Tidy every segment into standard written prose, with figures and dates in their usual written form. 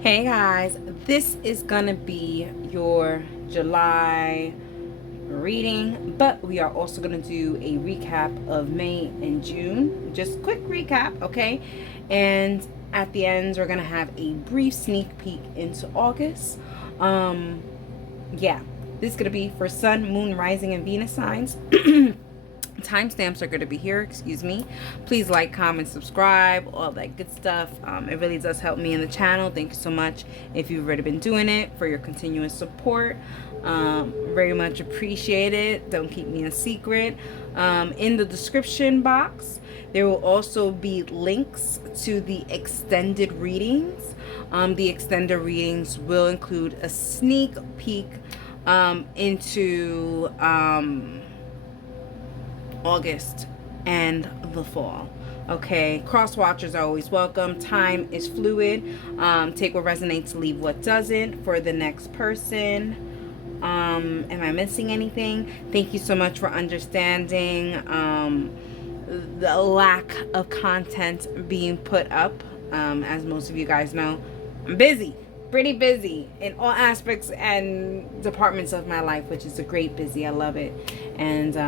Hey guys, this is gonna be your July reading, but we are also gonna do a recap of May and June. Just quick recap, okay? And at the end, we're gonna have a brief sneak peek into August. Um, yeah, this is gonna be for Sun, Moon, Rising, and Venus signs. Timestamps are going to be here, excuse me. Please like, comment, subscribe, all that good stuff. It really does help me in the channel. Thank you so much if you've already been doing it, for your continuous support. Very much appreciate it. Don't keep me a secret. In the description box there will also be links to the extended readings. The extended readings will include a sneak peek into August and the fall. Okay, cross watchers are always welcome. Time is fluid. Take what resonates, leave what doesn't for the next person. Am I missing anything? Thank you so much for understanding the lack of content being put up. As most of you guys know, I'm busy, pretty busy in all aspects and departments of my life, which is a great busy. I love it. And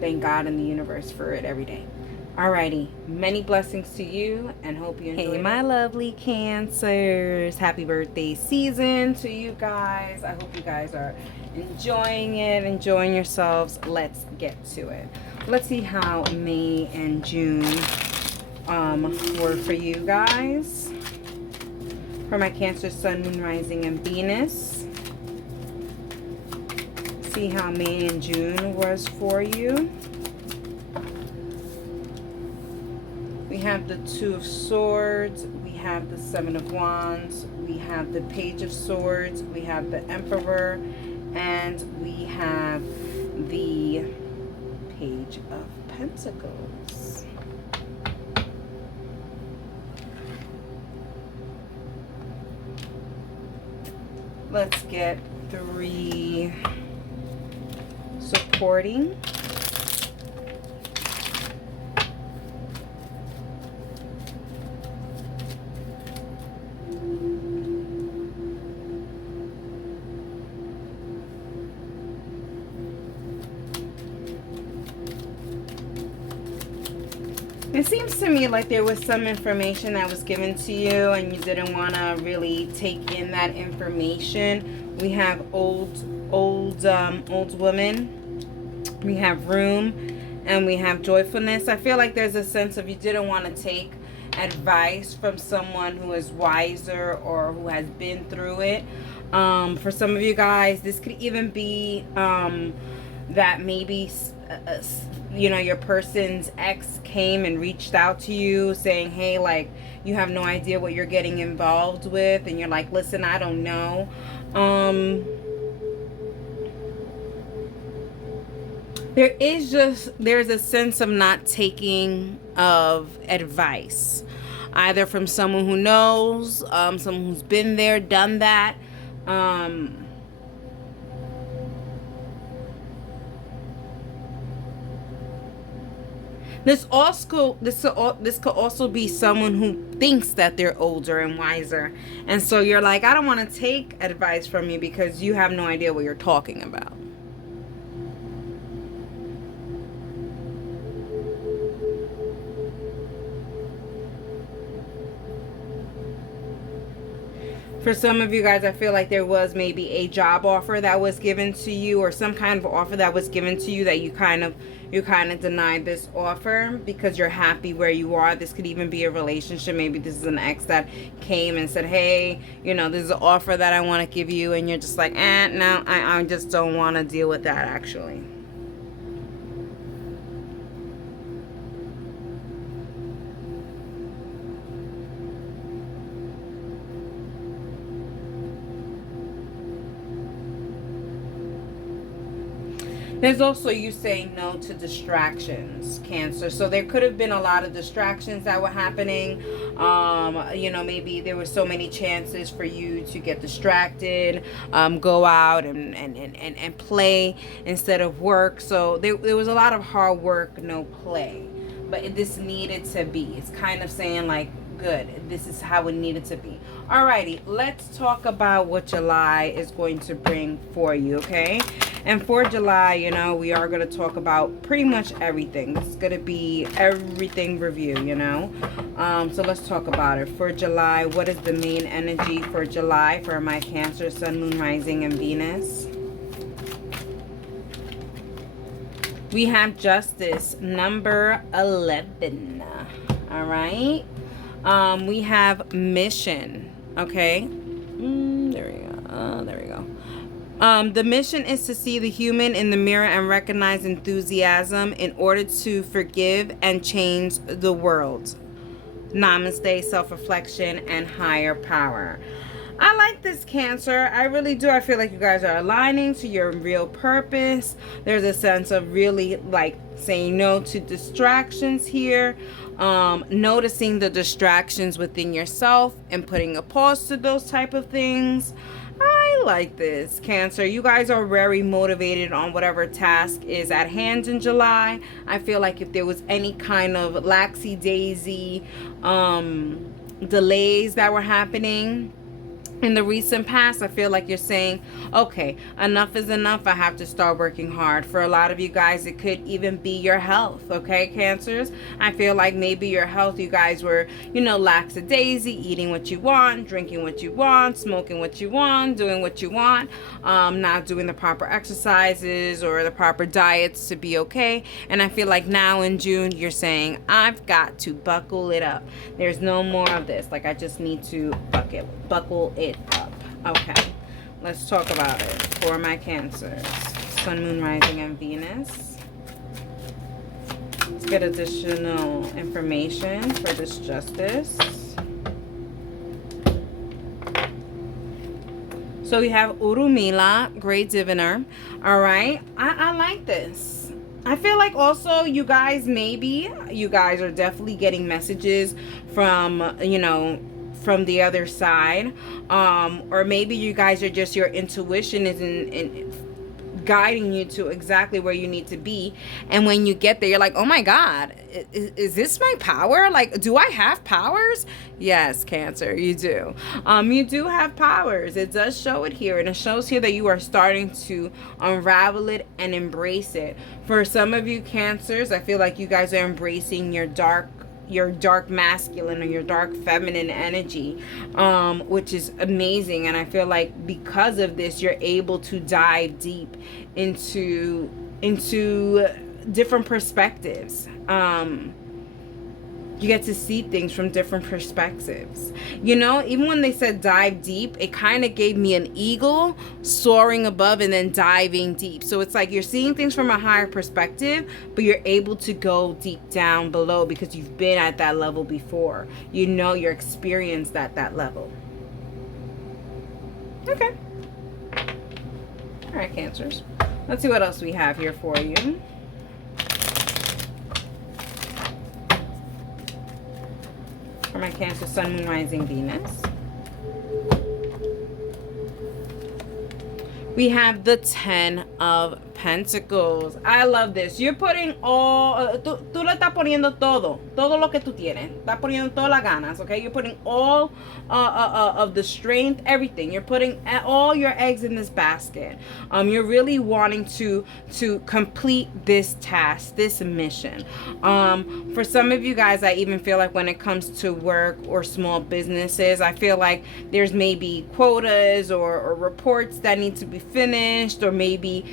thank God and the universe for it every day. Alrighty, many blessings to you and hope you enjoy. Hey, my lovely Cancers, happy birthday season to you guys. I hope you guys are enjoying it, enjoying yourselves. Let's get to it. Let's see how May and June were for you guys. For my Cancer, Sun, Moon, Rising, and Venus. See how May and June was for you. We have the Two of Swords, we have the Seven of Wands, we have the Page of Swords, we have the Emperor, and we have the Page of Pentacles. Let's get 3 supporting. It seems to me like there was some information that was given to you and you didn't want to really take in that information. We have old women. We have room, and we have joyfulness. I feel like there's a sense of you didn't want to take advice from someone who is wiser or who has been through it. For some of you guys, this could even be that maybe you know, your person's ex came and reached out to you saying, hey, like, you have no idea what you're getting involved with, and you're like, listen, I don't know. There's a sense of not taking of advice, either from someone who knows, someone who's been there, done that. This could also be someone who thinks that they're older and wiser, and so you're like, I don't want to take advice from you because you have no idea what you're talking about. For some of you guys, I feel like there was maybe a job offer that was given to you, or some kind of offer that was given to you that you kind of denied this offer because you're happy where you are. This could even be a relationship. Maybe this is an ex that came and said, hey, you know, this is an offer that I want to give you, and you're just like, no, I just don't want to deal with that actually. There's also you saying no to distractions, Cancer. So there could have been a lot of distractions that were happening. You know, maybe there were so many chances for you to get distracted, go out and play instead of work. So there was a lot of hard work, no play. But this needed to be. It's kind of saying like, good. This is how it needed to be. Alrighty, let's talk about what July is going to bring for you, okay? And for July, you know, we are going to talk about pretty much everything. This is going to be everything review, you know? So let's talk about it. For July, what is the main energy for July for my Cancer, Sun, Moon, Rising, and Venus? We have Justice, number 11. All right. We have Mission. Okay. There we go. There we go. The mission is to see the human in the mirror and recognize enthusiasm in order to forgive and change the world. Namaste, self-reflection, and higher power. I like this, Cancer. I really do. I feel like you guys are aligning to your real purpose. There's a sense of really like saying no to distractions here. Noticing the distractions within yourself and putting a pause to those type of things. I like this, Cancer. You guys are very motivated on whatever task is at hand in July. I feel like if there was any kind of laxy-daisy delays that were happening in the recent past, I feel like you're saying, okay, enough is enough. I have to start working hard. For a lot of you guys, it could even be your health, okay, Cancers? I feel like maybe your health, you guys were, you know, lackadaisy, eating what you want, drinking what you want, smoking what you want, doing what you want, not doing the proper exercises or the proper diets to be okay. And I feel like now in June, you're saying, I've got to buckle it up. There's no more of this. Like, I just need to buckle it up. Okay, let's talk about it for my Cancers, Sun, Moon, Rising, and Venus. Let's get additional information for this Justice. So we have Urumila, Great Diviner. All right, I like this. I feel like also you guys are definitely getting messages from, you know, from the other side, or maybe you guys are just, your intuition is in guiding you to exactly where you need to be, and when you get there you're like, oh my god, is this my power? Like, do I have powers? Yes, Cancer, you do. You do have powers. It does show it here, and it shows here that you are starting to unravel it and embrace it. For some of you Cancers, I feel like you guys are embracing your dark masculine or your dark feminine energy, which is amazing. And I feel like because of this, you're able to dive deep into different perspectives. You get to see things from different perspectives. You know, even when they said dive deep, it kind of gave me an eagle soaring above and then diving deep. So it's like you're seeing things from a higher perspective, but you're able to go deep down below because you've been at that level before. You know, you're experienced at that level. Okay. All right, Cancers. Let's see what else we have here for you. For my Cancer, Sun, Moon, Rising, Venus. We have the 10 of Pentacles. I love this. You're putting all, tú le estás poniendo todo lo que tú tienes. Estás poniendo todas las ganas, okay? You're putting all of the strength, everything. You're putting all your eggs in this basket. You're really wanting to complete this task, this mission. For some of you guys, I even feel like when it comes to work or small businesses, I feel like there's maybe quotas or reports that need to be finished, or maybe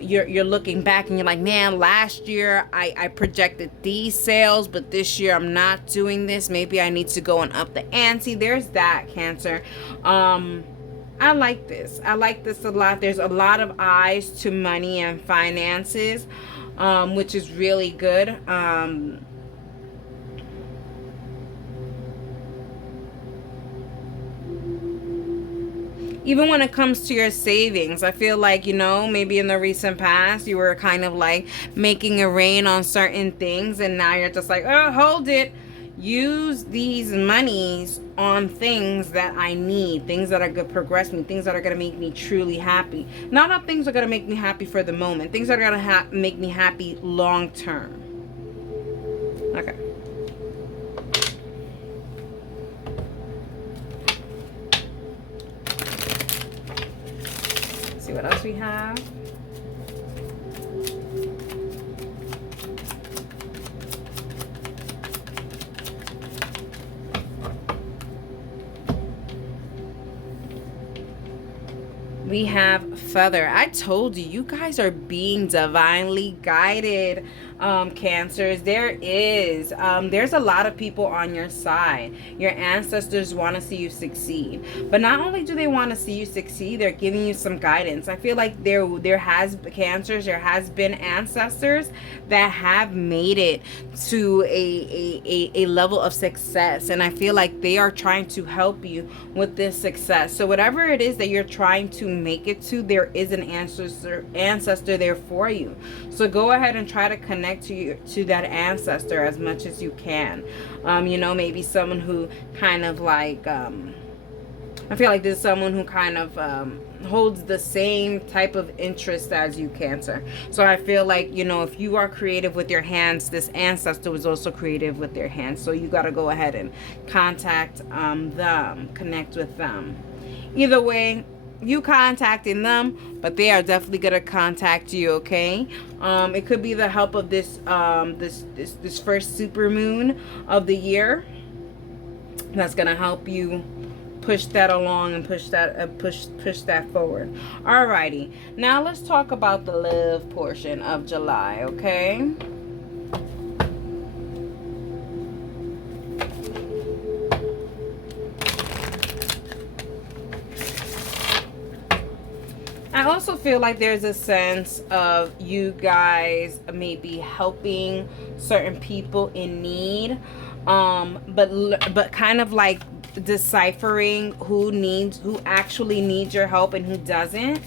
you're looking back and you're like, man, last year I projected these sales, but this year I'm not doing this. Maybe I need to go and up the ante. There's that, Cancer. I like this. I like this a lot. There's a lot of eyes to money and finances, which is really good. Even when it comes to your savings, I feel like, you know, maybe in the recent past, you were kind of like making it rain on certain things, and now you're just like, oh, hold it. Use these monies on things that I need, things that are going to progress me, things that are going to make me truly happy. Not all things are going to make me happy for the moment, things that are going to make me happy long term. Okay. see what else we have. We have feather. I told you, you guys are being divinely guided, Cancers. There's a lot of people on your side. Your ancestors want to see you succeed. But not only do they want to see you succeed, they're giving you some guidance. I feel like there has been ancestors that have made it to a level of success. And I feel like they are trying to help you with this success. So whatever it is that you're trying to make it to, there is an ancestor there for you. So go ahead and try to connect to that ancestor as much as you can. Maybe someone who kind of like I feel like there's someone who kind of holds the same type of interest as you, Cancer. So I feel like, if you are creative with your hands, this ancestor was also creative with their hands. So you got to go ahead and contact them, connect with them. Either way, you contacting them, but they are definitely gonna contact you. Okay, it could be the help of this this first super moon of the year that's gonna help you push that along and push that forward. Alrighty, now let's talk about the love portion of July. Okay. I also feel like there's a sense of you guys maybe helping certain people in need, but kind of like deciphering who actually needs your help and who doesn't.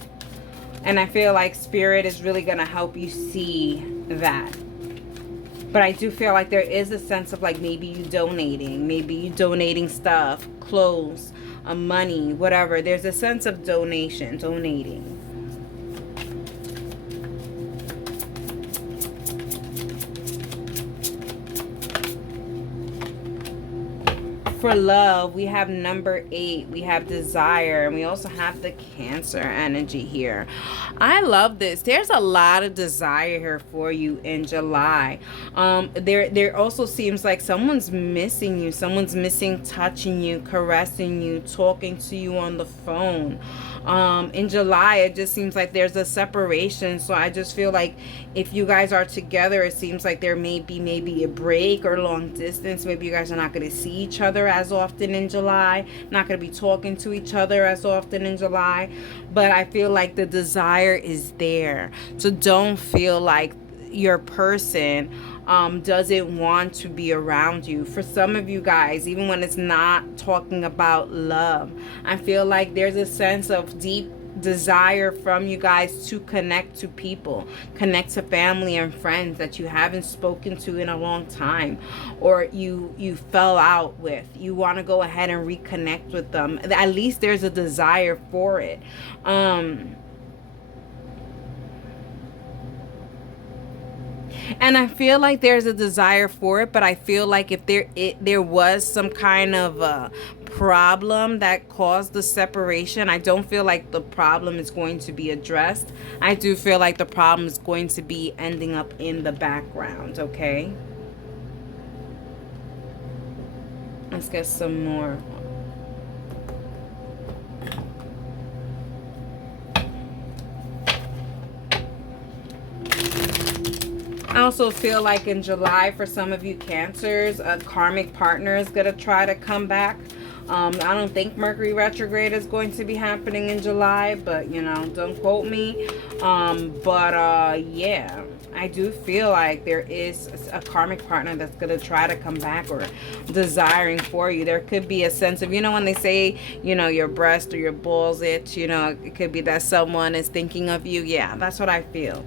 And I feel like Spirit is really gonna help you see that. But I do feel like there is a sense of like maybe you donating stuff, clothes, money, whatever. There's a sense of donating. For love, we have number 8, we have desire, and we also have the Cancer energy here. I love this. There's a lot of desire here for you in July. There also seems like someone's missing you. Someone's missing touching you, caressing you, talking to you on the phone. In July, it just seems like there's a separation. So I just feel like if you guys are together, it seems like there may be maybe a break or long distance. Maybe you guys are not going to see each other as often in July, not going to be talking to each other as often in July. But I feel like the desire is there. So don't feel like your person doesn't want to be around you. For some of you guys, even when it's not talking about love, I feel like there's a sense of deep desire from you guys to connect to people, connect to family and friends that you haven't spoken to in a long time, or you fell out with. You want to go ahead and reconnect with them. At least there's a desire for it. And I feel like there's a desire for it, but I feel like if there was some kind of problem that caused the separation, I don't feel like the problem is going to be addressed. I do feel like the problem is going to be ending up in the background. Okay, let's get some more. I also feel like in July, for some of you Cancers, a karmic partner is going to try to come back. I don't think Mercury retrograde is going to be happening in July, but, don't quote me. Yeah, I do feel like there is a karmic partner that's going to try to come back or desiring for you. There could be a sense of, when they say, your breast or your balls itch, it could be that someone is thinking of you. Yeah, that's what I feel.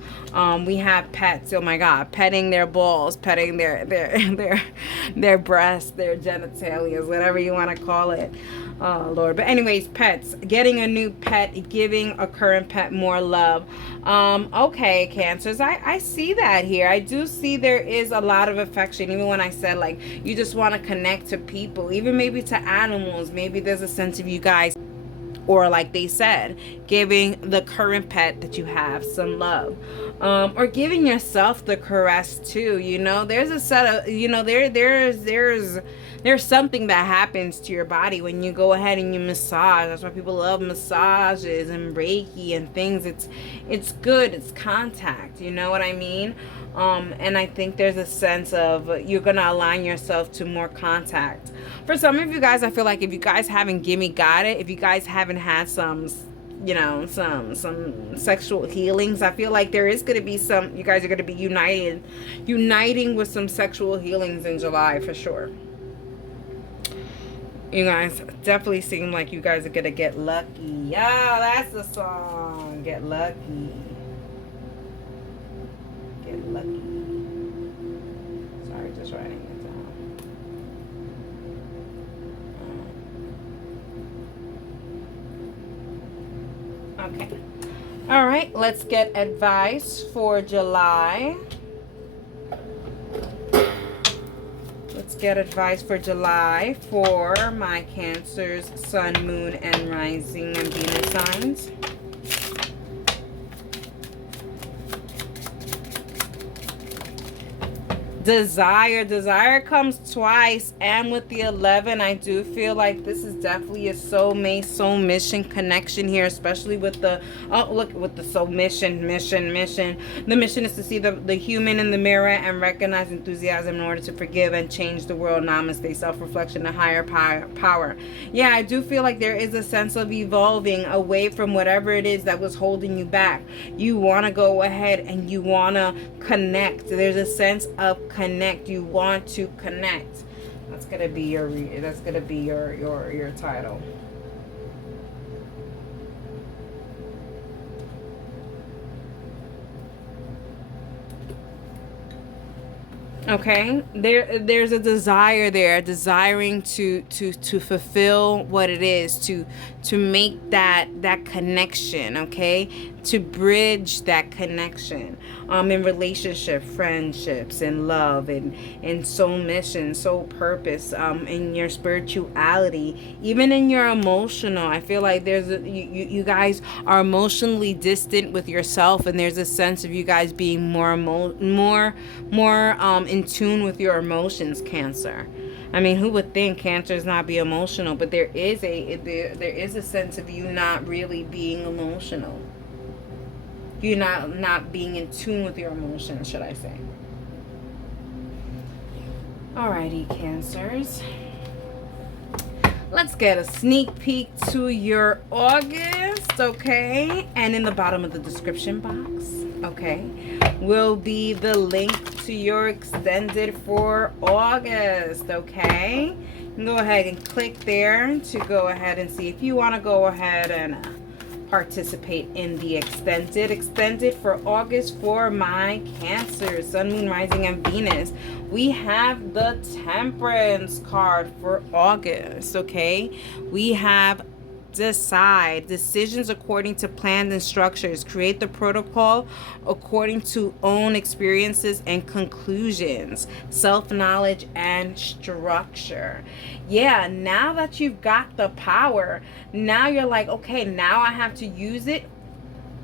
We have pets. Oh my God, petting their balls, petting their breasts, their genitalia, whatever you want to call it. Oh Lord. But anyways, pets, getting a new pet, giving a current pet more love. Okay, Cancers, I see that here. I do see there is a lot of affection, even when I said like you just want to connect to people, even maybe to animals. Maybe there's a sense of you guys or like they said, giving the current pet that you have some love, or giving yourself the caress too. You know, there's a set of, you know, there's something that happens to your body when you go ahead and you massage. That's why people love massages and Reiki and things. It's good. It's contact. You know what I mean? And I think there's a sense of you're going to align yourself to more contact. For some of you guys, I feel like if you guys haven't got it, if you guys haven't had some, you know, some sexual healings, I feel like there is going to be some, you guys are going to be uniting with some sexual healings in July for sure. You guys definitely seem like you guys are going to get lucky. Yeah, that's the song. Get lucky. Get lucky. Sorry, just writing it down. Okay. All right, let's get advice for July. Let's get advice for July for my Cancers, Sun, Moon, and Rising and Venus signs. Desire comes twice, and with the 11, I do feel like this is definitely a soulmate, soul mission connection here, especially with the, oh look, with the soul mission. The mission is to see the human in the mirror and recognize enthusiasm in order to forgive and change the world. Namaste, self-reflection and higher power. Yeah, I do feel like there is a sense of evolving away from whatever it is that was holding you back. You want to go ahead and you want to connect. There's a sense of connect. You want to connect. That's gonna be your title. Okay, there's a desire there, desiring to fulfill what it is, to make that connection, okay, to bridge that connection, in relationship, friendships, and love, and soul mission, soul purpose, in your spirituality, even in your emotional. I feel like there's you guys are emotionally distant with yourself, and there's a sense of you guys being more in tune with your emotions, Cancer. I mean, who would think Cancers not be emotional? But there is a sense of you not really being emotional. You're not being in tune with your emotions, should I say. Alrighty, Cancers. Let's get a sneak peek to your August, okay? And in the bottom of the description box, okay, will be the link to your extended for August, okay? You can go ahead and click there to go ahead and see if you want to go ahead and participate in the extended for August for my Cancer, Sun, Moon, Rising, and Venus. We have the Temperance card for August, okay? We have decide, decisions according to plans and structures, create the protocol according to own experiences and conclusions, self-knowledge and structure. Yeah, now that you've got the power, now you're like, okay, now I have to use it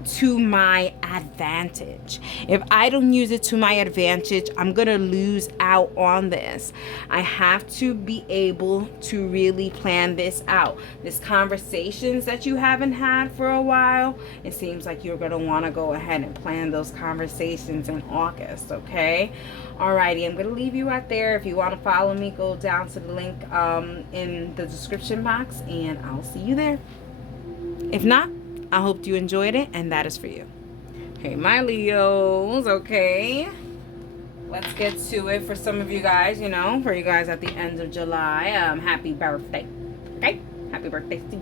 to my advantage. If I don't use it to my advantage, I'm gonna lose out on this. I have to be able to really plan this out. These conversations that you haven't had for a while, it seems like you're gonna want to go ahead and plan those conversations in August, okay? Alrighty, I'm gonna leave you right there. If you want to follow me, go down to the link in the description box, and I'll see you there. If not, I hope you enjoyed it, and that is for you. Hey, my Leos, okay. Let's get to it for some of you guys, you know, for you guys at the end of July. Happy birthday, okay? Happy birthday, Steve.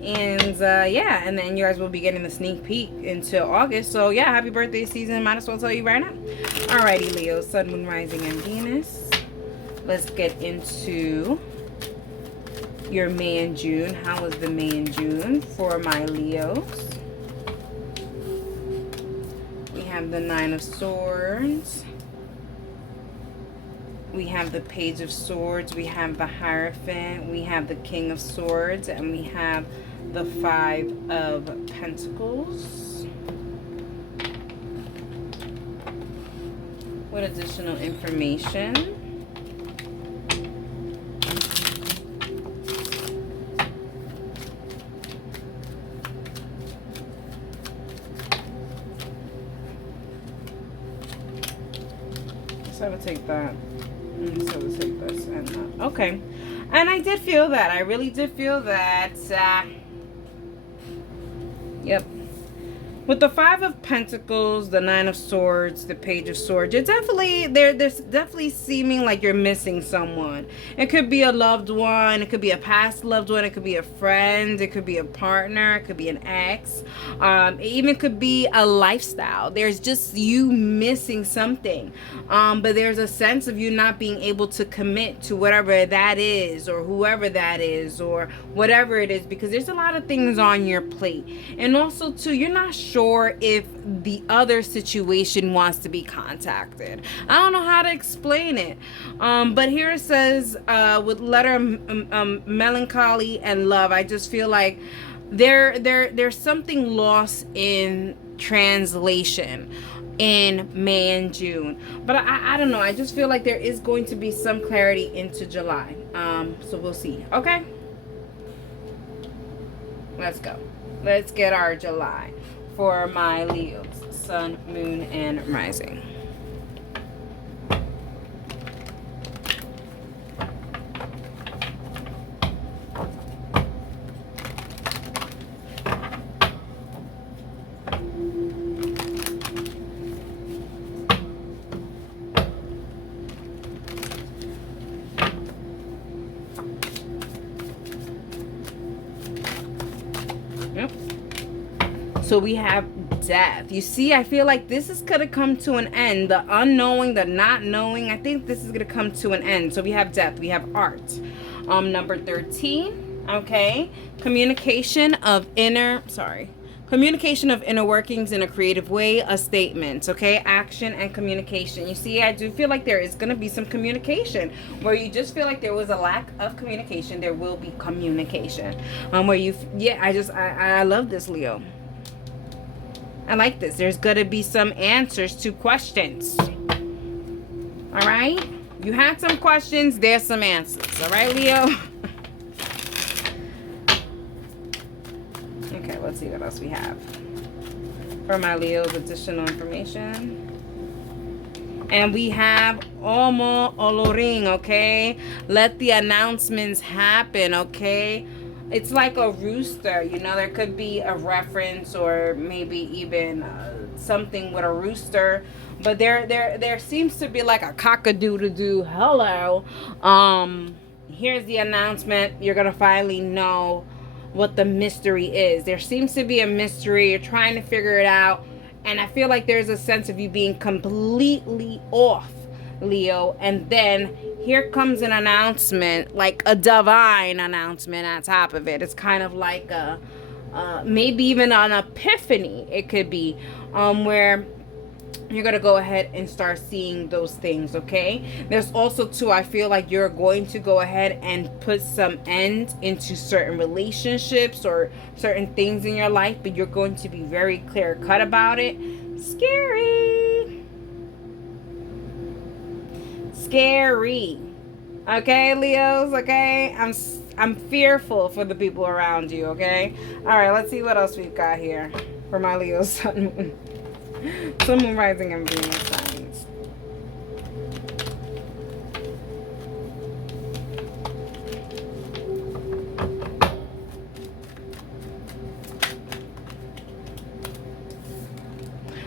Yeah, and then you guys will be getting the sneak peek into August. So, yeah, happy birthday season. Might as well tell you right now. Alrighty, Leo, Sun, Moon, Rising, and Venus. Let's get into your May and June. How was the May and June for my Leos? We have the Nine of Swords. We have the Page of Swords, we have the Hierophant, we have the King of Swords, and we have the Five of Pentacles. What additional information? So I would take that. So we'll take this and that. Okay. And I did feel that. I really did feel that. Yep. With the Five of Pentacles, the Nine of Swords, the Page of Swords, you're definitely, there's definitely seeming like you're missing someone. It could be a loved one, it could be a past loved one, it could be a friend, it could be a partner, it could be an ex. It even could be a lifestyle. There's just you missing something. But there's a sense of you not being able to commit to whatever that is, or whoever that is, or whatever it is, because there's a lot of things on your plate. And also too, you're not sure if the other situation wants to be contacted. I don't know how to explain it. But here it says, with letter melancholy and love, I just feel like there's something lost in translation in May and June. But I don't know. I just feel like there is going to be some clarity into July. So we'll see. Okay? Let's go. Let's get our July for my Leos, Sun, Moon, and Rising. Yep. So we have death. You see, I feel like this is going to come to an end. The unknowing, the not knowing, I think this is going to come to an end. So we have death. We have art. Number 13, okay? Communication of inner workings in a creative way, a statement, okay? Action and communication. You see, I do feel like there is going to be some communication where you just feel like there was a lack of communication. There will be communication. I love this, Leo. I like this. There's going to be some answers to questions. All right? You had some questions. There's some answers. All right, Leo? Okay, let's see what else we have. For my Leos, additional information. And we have Omo Oloring, okay? Let the announcements happen, okay? It's like a rooster, you know, there could be a reference or maybe even something with a rooster, but there seems to be like a cock-a-doodle-doo. Hello. Here's the announcement. You're gonna finally know what the mystery is. There seems to be a mystery. You're trying to figure it out, and I feel like there's a sense of you being completely off, Leo, and then here comes an announcement, like a divine announcement on top of it. It's kind of like a maybe even an epiphany. It could be where you're going to go ahead and start seeing those things, okay? There's also, too, I feel like you're going to go ahead and put some end into certain relationships or certain things in your life, but you're going to be very clear-cut about it. Scary. Scary. Okay, Leos, okay? I'm fearful for the people around you, okay? All right, let's see what else we've got here for my Leos, Sun, Moon. Sun, Moon, Rising, and Venus signs.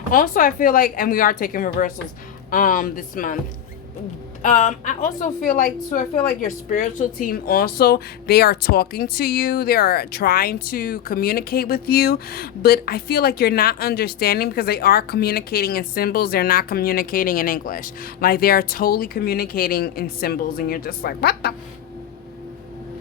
Also, I feel like, and we are taking reversals this month. I also feel like, so I feel like your spiritual team also, they are talking to you. They are trying to communicate with you, but I feel like you're not understanding because they are communicating in symbols. They're not communicating in English. Like they are totally communicating in symbols and you're just like, what the?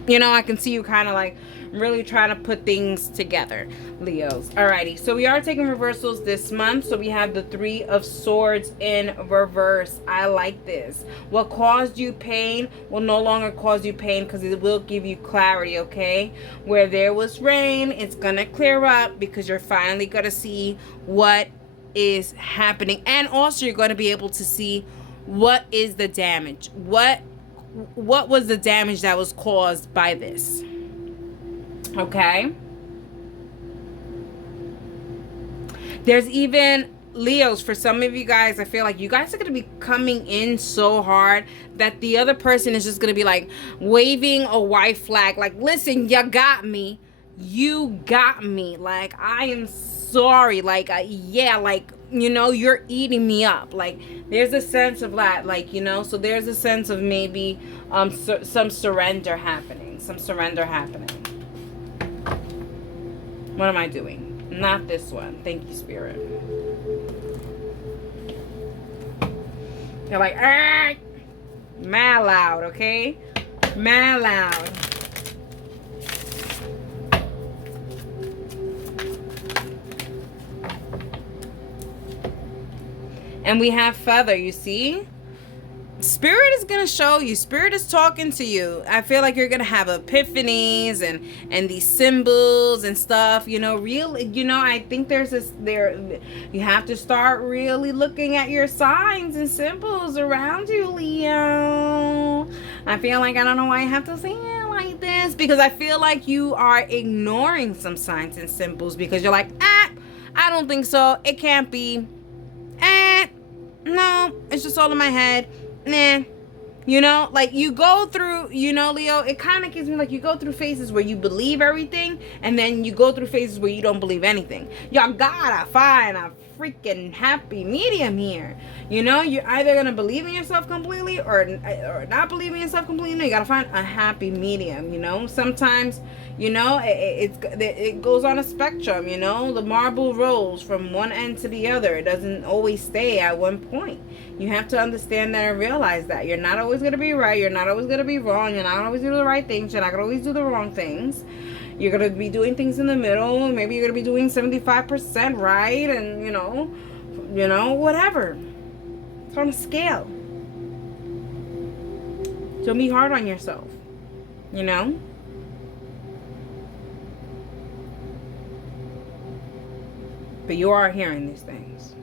You know, I can see you kind of like really trying to put things together, Leos. Alrighty, so we are taking reversals this month. So we have the Three of Swords in reverse. I like this. What caused you pain will no longer cause you pain, because it will give you clarity, okay? Where there was rain, it's gonna clear up, because you're finally gonna see what is happening. And also you're going to be able to see what is the damage. What was the damage that was caused by this? Okay. There's even, Leos, for some of you guys, I feel like you guys are going to be coming in so hard that the other person is just going to be like waving a white flag. Like, listen, you got me. You got me. Like, I am sorry. Like, yeah, like, you know, you're eating me up. Like, there's a sense of that, like, you know, so there's a sense of maybe some surrender happening. Some surrender happening. What am I doing? Not this one. Thank you, Spirit. You're like, ah, mad loud, okay? Mad loud. And we have feather, you see? Spirit is going to show you. Spirit is talking to you. I feel like you're going to have epiphanies and these symbols and stuff, you know, real, you know, I think there's this, you have to start really looking at your signs and symbols around you, Leo. I feel like, I don't know why I have to say it like this, because I feel like you are ignoring some signs and symbols because you're like, I don't think so. It can't be. No, it's just all in my head. Nah. You know, like you go through, you know, Leo, it kind of gives me like you go through phases where you believe everything, and then you go through phases where you don't believe anything. Y'all gotta find a freaking happy medium here. You know, you're either gonna believe in yourself completely or not believe in yourself completely. No, you gotta find a happy medium. You know, sometimes, you know, it goes on a spectrum. You know, the marble rolls from one end to the other. It doesn't always stay at one point. You have to understand that and realize that you're not always going to be right. You're not always going to be wrong. You're not always going to do the right things. You're not going to always do the wrong things. You're going to be doing things in the middle. Maybe you're going to be doing 75% right. And, you know, whatever. It's on a scale. Don't be hard on yourself. You know? But you are hearing these things.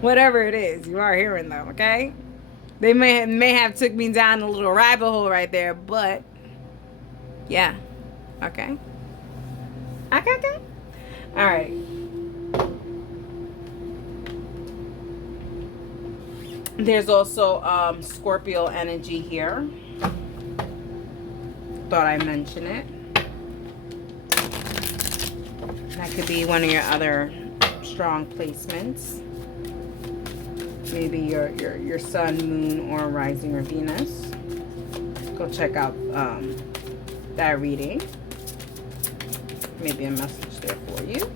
Whatever it is, you are hearing them, okay? They may have took me down a little rabbit hole right there, but yeah. Okay. Okay. All right. There's also Scorpio energy here. Thought I'd mention it. That could be one of your other strong placements. Maybe your sun, moon, or rising, or Venus. Go check out that reading. Maybe a message there for you.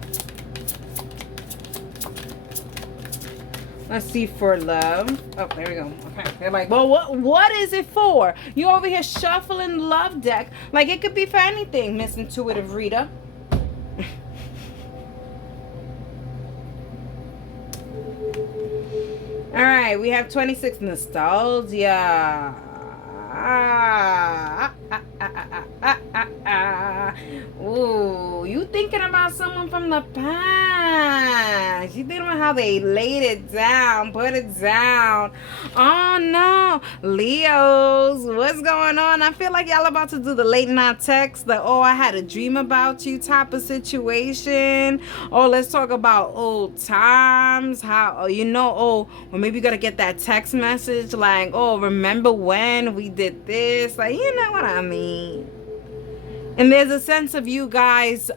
Let's see for love. Oh, there we go. Okay. They're like, well, what is it for? You over here shuffling love deck. Like, it could be for anything, Miss Intuitive Reader. All right, we have 26 nostalgia. Ooh, you thinking about someone from the past. You thinking about how they laid it down, put it down. Oh no, Leos, what's going on? I feel like y'all about to do the late night text, the oh, I had a dream about you type of situation. Oh, let's talk about old times. How, you know, oh, or maybe you gotta get that text message like, oh, remember when we did this? Like, you know what I mean? And there's a sense of you guys,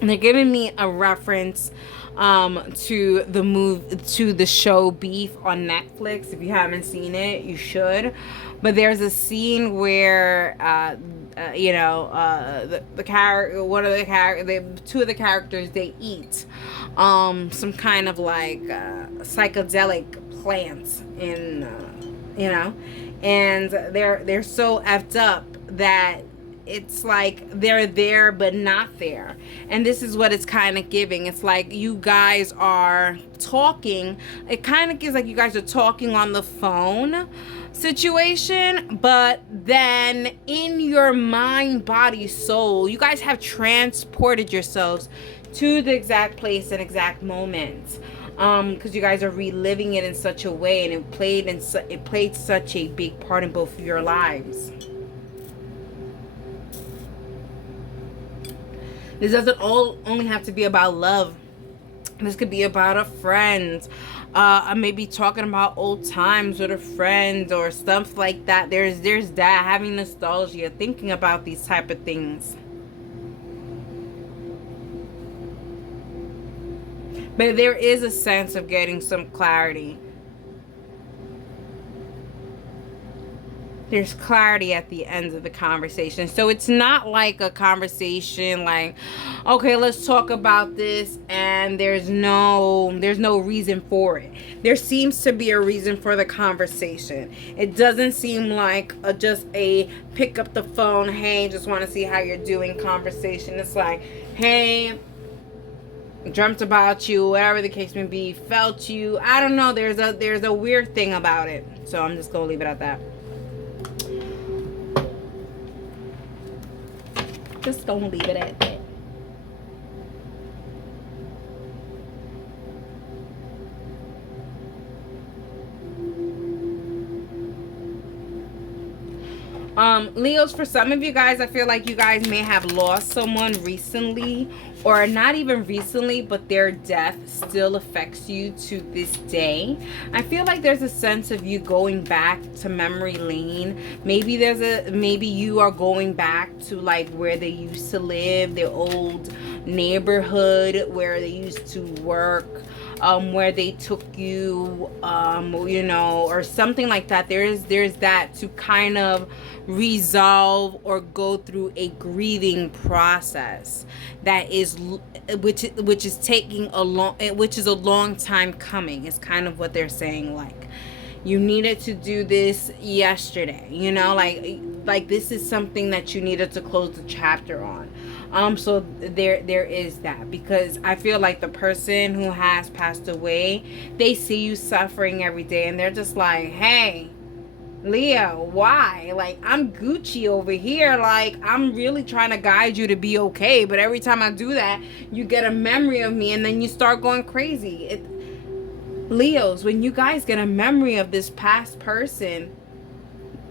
they're giving me a reference to the show Beef on Netflix. If you haven't seen it, you should. But there's a scene where two of the characters, they eat some kind of like psychedelic plants in and they're so effed up that it's like they're there but not there. And this is what it's kind of giving. It's like you guys are talking. It kind of gives like you guys are talking on the phone situation, but then in your mind, body, soul, you guys have transported yourselves to the exact place and exact moment, because you guys are reliving it in such a way, and it played such a big part in both of your lives. This doesn't only have to be about love. This could be about a friend, maybe talking about old times with a friend or stuff like that. There's that, having nostalgia, thinking about these type of things. But there is a sense of getting some clarity. There's clarity at the end of the conversation. So it's not like a conversation like, okay, let's talk about this, and there's no reason for it. There seems to be a reason for the conversation. It doesn't seem like just a pick up the phone, hey, just want to see how you're doing conversation. It's like, hey, dreamt about you, whatever the case may be, felt you. I don't know. There's a weird thing about it. So I'm just gonna leave it at that. Just gonna leave it at that. Leos, for some of you guys, I feel like you guys may have lost someone recently, or not even recently, but their death still affects you to this day. I feel like there's a sense of you going back to memory lane. Maybe you are going back to like where they used to live, their old neighborhood, where they used to work, where they took you, or something like that. There's that, to kind of resolve or go through a grieving process that is which is taking a long time coming. Is kind of what they're saying. Like, you needed to do this yesterday, like this is something that you needed to close the chapter on. So there is that, because I feel like the person who has passed away, they see you suffering every day, and they're just like, hey, Leo, why? Like, I'm Gucci over here. Like, I'm really trying to guide you to be okay, but every time I do that, you get a memory of me, and then you start going crazy. Leos, when you guys get a memory of this past person,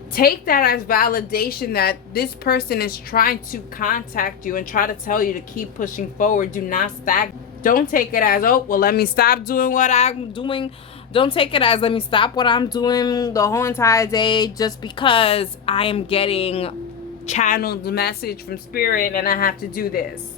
take that as validation that this person is trying to contact you and try to tell you to keep pushing forward. Do not stagnate. Don't take it as, oh, well, let me stop doing what I'm doing. Don't take it as, let me stop what I'm doing the whole entire day just because I am getting channeled the message from spirit and I have to do this.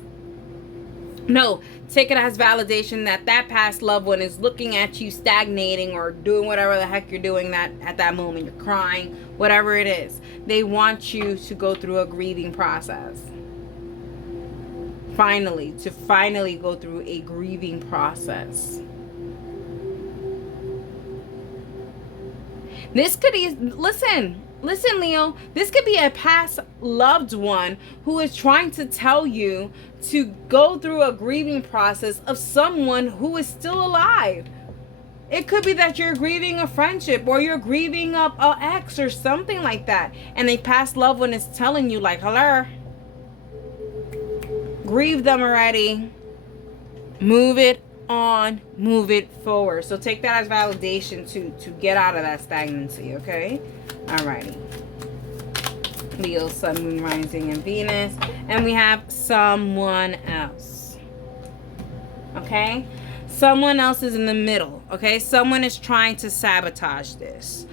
No, take it as validation that past loved one is looking at you stagnating or doing whatever the heck you're doing that at that moment. You're crying, whatever it is. They want you to go through a grieving process. Finally go through a grieving process. This could be, listen, Leo, this could be a past loved one who is trying to tell you to go through a grieving process of someone who is still alive. It could be that you're grieving a friendship, or you're grieving up an ex or something like that, and a past loved one is telling you like, hello, grieve them already, move it on, move it forward. So take that as validation to get out of that stagnancy. Okay, alrighty. Leo, Sun, Moon, Rising, and Venus, and we have someone else. Okay, someone else is in the middle. Okay, someone is trying to sabotage this.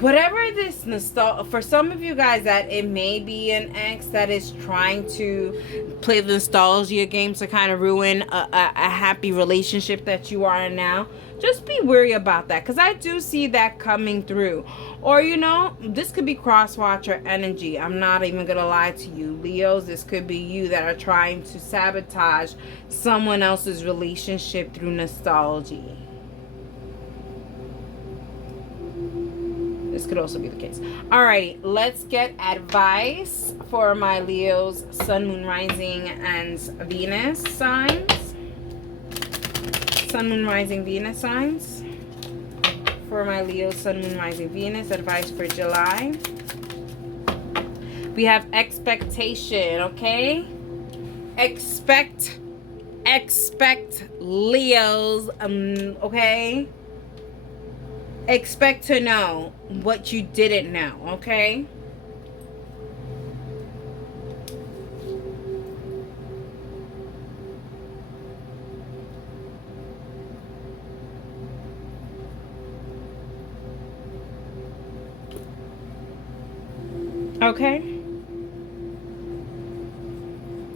whatever this nostalgia, for some of you guys, that it may be an ex that is trying to play the nostalgia game to kind of ruin a happy relationship that you are in now. Just be wary about that, because I do see that coming through. Or, you know, this could be cross-watcher energy. I'm not even gonna lie to you, Leos. This could be you that are trying to sabotage someone else's relationship through nostalgia. This could also be the case. Alrighty, let's get advice for my Leos, Sun, Moon, Rising, and Venus signs. Sun, Moon, Rising, Venus signs. For my Leos, Sun, Moon, Rising, Venus, advice for July. We have expectation, okay? Expect Leos, okay? Expect to know what you didn't know, okay? Okay?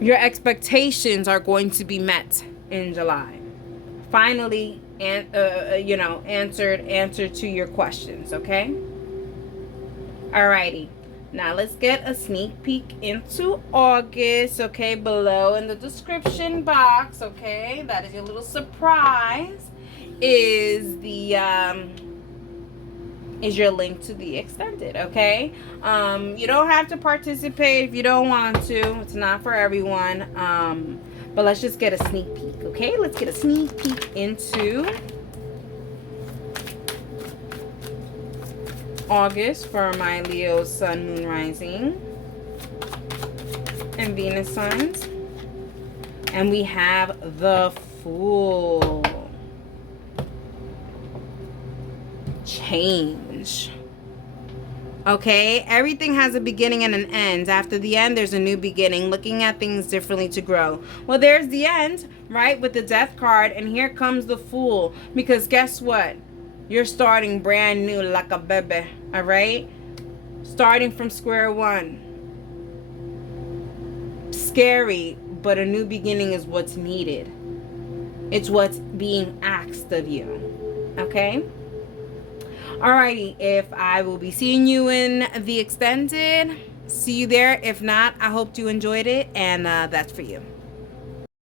Your expectations are going to be met in July. Finally, and you know, answer to your questions, okay? Alrighty, now let's get a sneak peek into August, okay? Below in the description box, okay, that is your little surprise, is the is your link to the extended, okay? You don't have to participate if you don't want to. It's not for everyone. But let's just get a sneak peek, okay? Let's get a sneak peek into August for my Leo, Sun, Moon, Rising, and Venus signs. And we have the Fool. Change. Okay, everything has a beginning and an end. After the end, there's a new beginning. Looking at things differently to grow. Well, there's the end, right? With the Death card. And here comes the Fool. Because guess what? You're starting brand new like a baby. All right? Starting from square one. Scary, but a new beginning is what's needed. It's what's being asked of you. Okay? Alrighty, if I will be seeing you in the extended, see you there. If not, I hope you enjoyed it, and that's for you.